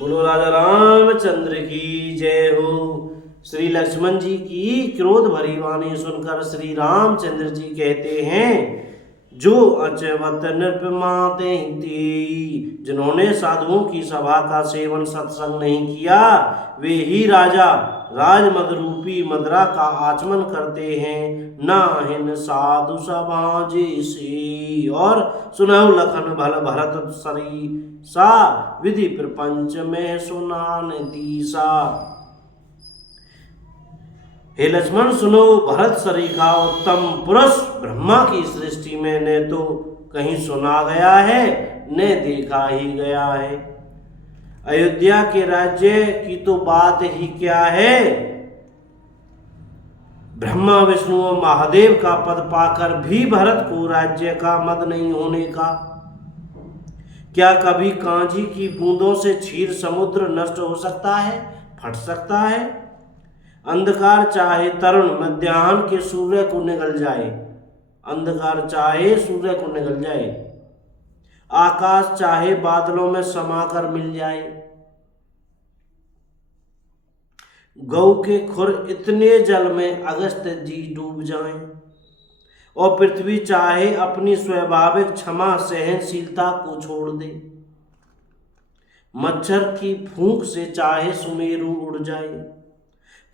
बोलो राजा रामचंद्र की जय हो। श्री लक्ष्मण जी की क्रोध भरी वाणी सुनकर श्री रामचंद्र जी कहते हैं, जो अचवत नृपमाते तेई, जिन्होंने साधुओं की सभा का सेवन सत्संग नहीं किया, वे ही राजा राजमद रूपी मदरा का आचमन करते हैं। नाहिन साधु सभा जैसी, और सुनहु लखन भल भरत सरी सा, विधि प्रपंच में सुनान दीसा। हे लक्ष्मण सुनो, भरत सरी का उत्तम पुरुष ब्रह्मा की सृष्टि में न तो कहीं सुना गया है न देखा ही गया है। अयोध्या के राज्य की तो बात ही क्या है, ब्रह्मा विष्णु और महादेव का पद पाकर भी भरत को राज्य का मद नहीं होने का। क्या कभी कांजी की बूंदों से क्षीर समुद्र नष्ट हो सकता है, फट सकता है? अंधकार चाहे तरुण मध्याह्न के सूर्य को निगल जाए, अंधकार चाहे सूर्य को निगल जाए, आकाश चाहे बादलों में समाकर मिल जाए, गौ के खुर इतने जल में अगस्त जी डूब जाएं, और पृथ्वी चाहे अपनी स्वाभाविक क्षमा सहनशीलता को छोड़ दे, मच्छर की फूंक से चाहे सुमेरु उड़ जाए,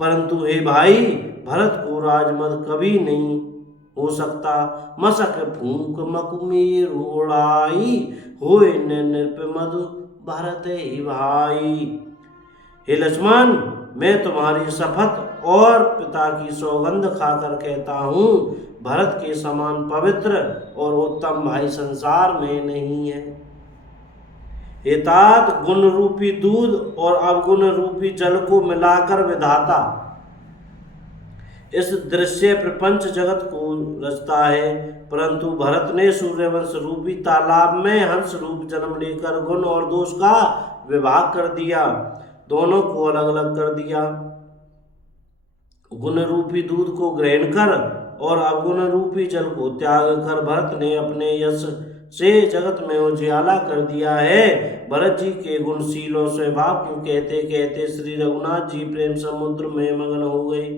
परंतु हे भाई, भरत को राजमद कभी नहीं हो सकता। मसक फूंक मकुमेरु उड़ाई, होए न नृप मधु भरत ही भाई। हे लक्ष्मण, मैं तुम्हारी शपथ और पिता की सौगंध खाकर कहता हूँ, भरत के समान पवित्र और उत्तम भाई संसार में नहीं है। हे तात, गुण रूपी दूध और अवगुण रूपी जल को मिलाकर विधाता इस दृश्य प्रपंच जगत को रचता है, परंतु भरत ने सूर्यवंश रूपी तालाब में हंस रूप जन्म लेकर गुण और दोष का विभाग कर दिया, दोनों को अलग अलग कर दिया। गुण रूपी दूध को ग्रहण कर और अवगुण रूपी जल को त्याग कर भरत ने अपने यश से जगत में उजियाला कर दिया है। भरत जी के गुणशील और स्वभाव को कहते कहते श्री रघुनाथ जी प्रेम समुद्र में मगन हो गए।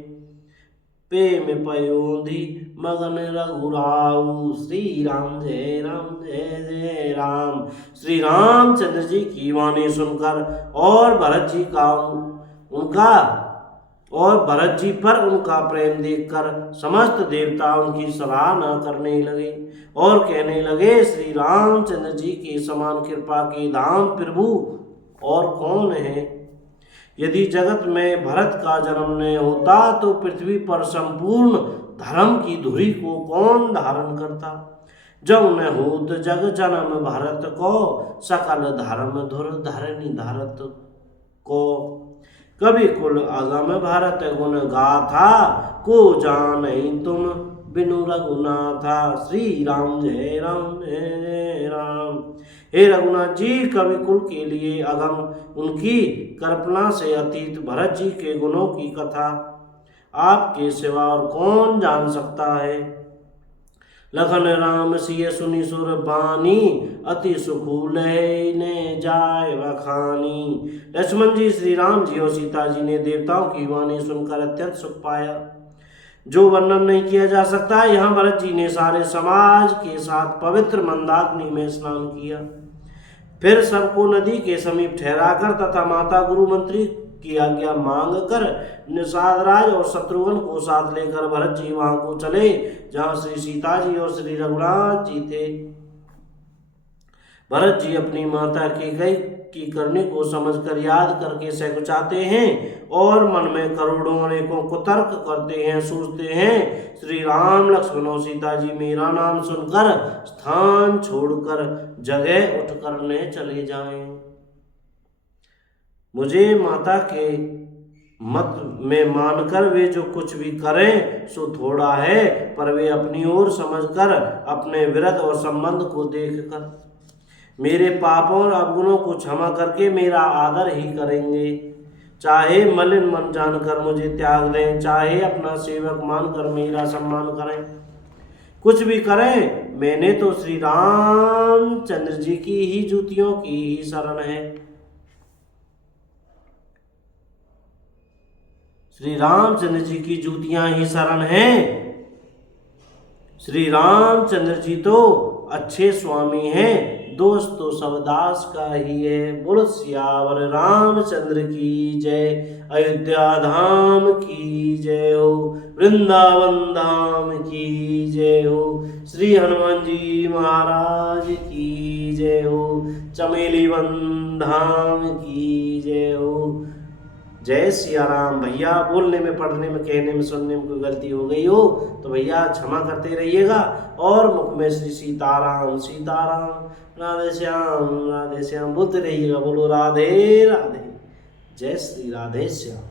प्रेम पयोंधी मगन रघुराऊ, श्री राम जय जय राम। श्री रामचंद्र जी की वाणी सुनकर और भरत जी पर उनका प्रेम देखकर समस्त देवता उनकी सराहना करने लगे और कहने लगे, श्री रामचंद्र जी के समान कृपा के धाम प्रभु और कौन है। यदि जगत में भरत का जन्म न होता तो पृथ्वी पर संपूर्ण धर्म की धुरी को कौन धारण करता। जब न होत जग जन्म भरत को, सकल धर्म धुर धरणी धरत को। कभी कुल अगम भरत गुण गाथा, को जानई तुम बिनु रघुनाथा। श्री राम जय जय राम। हे रघुनाथ जी, कवि कुल के लिए अगम उनकी कल्पना से अतीत भरत जी के गुणों की कथा आपके सिवा और कौन जान सकता है। लखन राम सिय सुनि सुर बानी, अति सुखूल ने जाय बखानी। लक्ष्मण जी, श्री राम जी और सीता जी ने देवताओं की वाणी सुनकर अत्यंत सुख पाया, जो वर्णन नहीं किया जा सकता। यहाँ भरत जी ने सारे समाज के साथ पवित्र मंदाकिनी में स्नान किया, फिर सबको नदी के समीप ठहराकर तथा माता गुरु मंत्री की आज्ञा मांग कर निषाद राज और शत्रुघ्न को साथ लेकर भरत जी वहां को चले जहां श्री सीता जी और श्री रघुनाथ जी थे। भरत जी अपनी माता कैकेयी की करनी को समझकर याद करके सकुचाते हैं और मन में करोड़ों अनेकों कुतर्क करते हैं, सोचते हैं, श्री राम लक्ष्मण और सीता जी मेरा नाम सुनकर स्थान छोड़कर जगह उठ करने चले जाएं। मुझे माता के मत में मानकर वे जो कुछ भी करें सो थोड़ा है, पर वे अपनी ओर समझकर अपने विरध और संबंध को देखकर मेरे पापों और अवगुणों को क्षमा करके मेरा आदर ही करेंगे। चाहे मलिन मन जानकर मुझे त्याग दें, चाहे अपना सेवक मानकर मेरा सम्मान करें, कुछ भी करें, मैंने तो श्री रामचंद्र जी की ही जूतियों की ही शरण है। श्री रामचंद्र जी की जूतियां ही शरण हैं। श्री रामचंद्र जी तो अच्छे स्वामी हैं, दोष तो सब दास का ही है। बोलो सियावर रामचंद्र की जय। अयोध्या धाम की जय हो, वृंदावन धाम की जय हो, श्री हनुमान जी महाराज की जय हो, चमेली वन धाम की जय हो। जय सिया राम। भैया बोलने में, पढ़ने में, कहने में, सुनने में कोई गलती हो गई हो तो भैया क्षमा करते रहिएगा। और मुख में श्री सीताराम सीताराम, राधे श्याम बोलते रहिएगा। बोलो राधे राधे। जय श्री राधे श्याम।